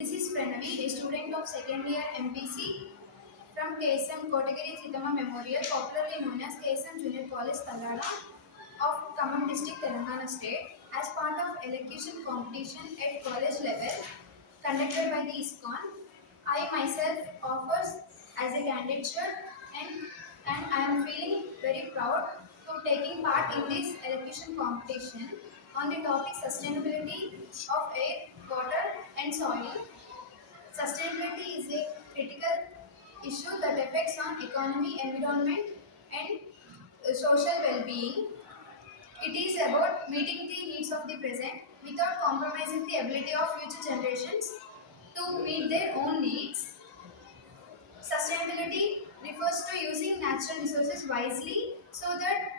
This is Pranavi, a student of second year MPC from KSM Kotagiri Sitama Memorial, popularly known as KSM Junior College, Tallada of Khammam District, Telangana State. As part of elocution competition at college level conducted by the ISKCON, I myself offers as a candidature and, and I am feeling very proud to taking part in this elocution competition on the topic sustainability of air, water and soil. Sustainability is a critical issue that affects on economy, environment, and social well-being. It is about meeting the needs of the present without compromising the ability of future generations to meet their own needs. Sustainability refers to using natural resources wisely so that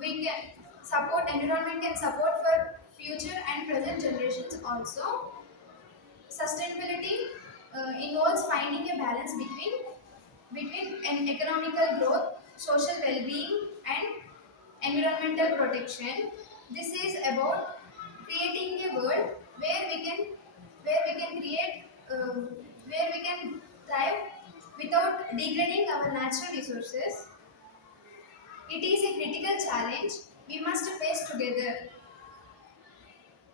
we can support environment and support for future and present generations also. Sustainability involves finding a balance between an economical growth, social well-being, and environmental protection. This is about creating a world where we can create where we can thrive without degrading our natural resources. It is a critical challenge we must face together.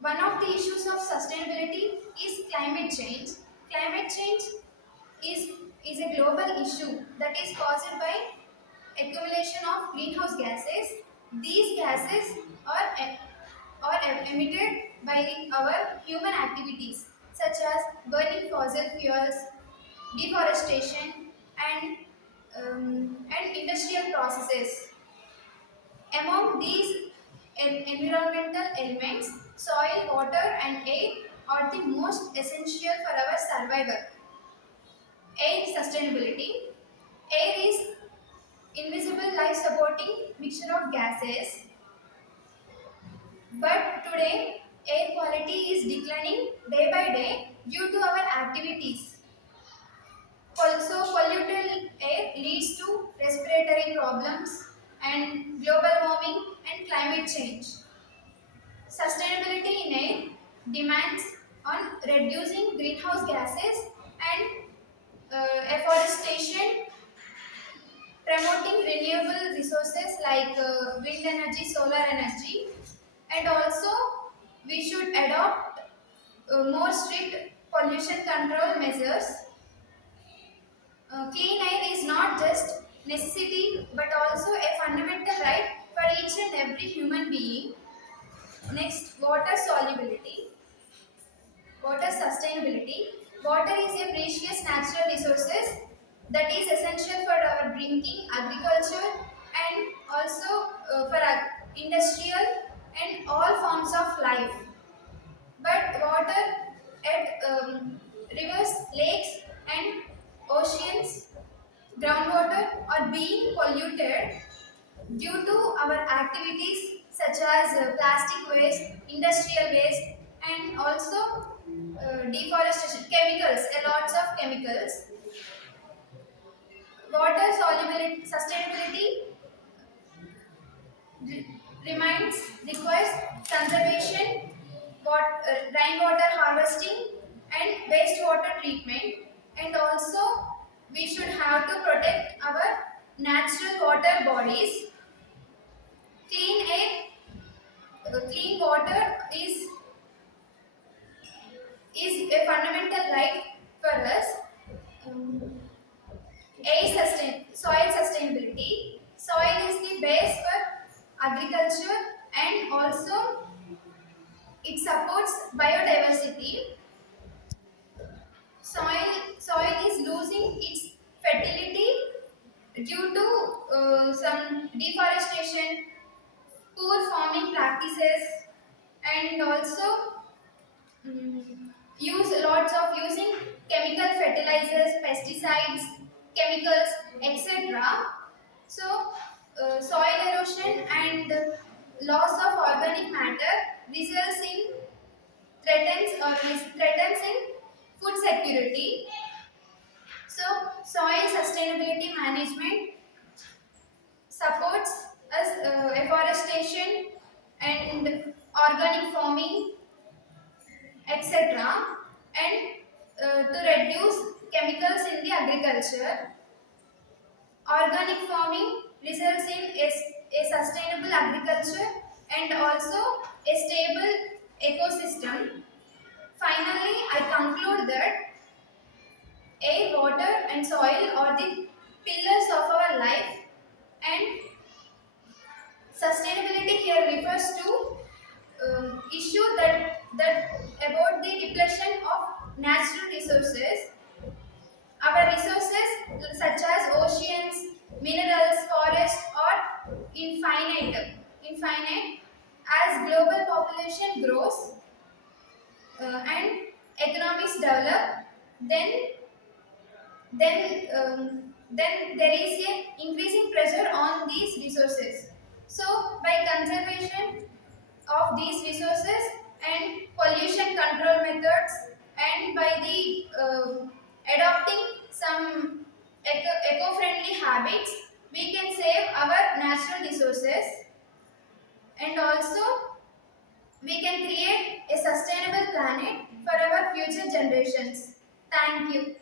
One of the issues of sustainability is climate change. Climate change is, is a global issue that is caused by accumulation of greenhouse gases. These gases are emitted by our human activities such as burning fossil fuels, deforestation, and industrial processes. Among these environmental elements, soil, water, and air are the most essential for our survival. Air sustainability. Air is invisible life supporting mixture of gases, but today air quality is declining day by day due to our activities. Also, polluted air leads to respiratory problems and global warming and climate change. Sustainability in air demands on reducing greenhouse gases and afforestation, promoting renewable resources like wind energy, solar energy, and also we should adopt more strict pollution control measures. Clean air is not just necessity but also a fundamental right for each and every human being. Next, water solubility. Water sustainability. Water is a precious natural resources that is essential for our drinking, agriculture, and also for industrial and all forms of life. But water at rivers, lakes, and oceans, groundwater are being polluted due to our activities such as plastic waste, industrial waste, and also deforestation, chemicals, a lots of chemicals. Water solubility, sustainability reminds requires conservation, rainwater harvesting, and wastewater treatment, and also we should have to protect our natural water bodies. Clean air, clean water is a fundamental right for us. Um, soil sustainability. Soil is the base for agriculture and also it supports biodiversity. Soil is losing its fertility due to some deforestation, poor farming practices, and also use lots of using chemical fertilizers, pesticides, chemicals, etc. So, soil erosion and loss of organic matter results in threatens in food security. So, soil sustainability management supports us afforestation and organic farming, etc. And chemicals in the agriculture. Organic farming results in a sustainable agriculture and also a stable ecosystem. Finally, I conclude that air, water, and soil are the pillars of our life, and sustainability here refers to issue that about the depletion of natural resources. Our resources such as oceans, minerals, forests are infinite. As global population grows and economies develop, then then there is a increasing pressure on these resources. So by conservation of these resources and pollution control methods, and by the adopting some eco-friendly habits, we can save our natural resources, and also we can create a sustainable planet for our future generations. Thank you.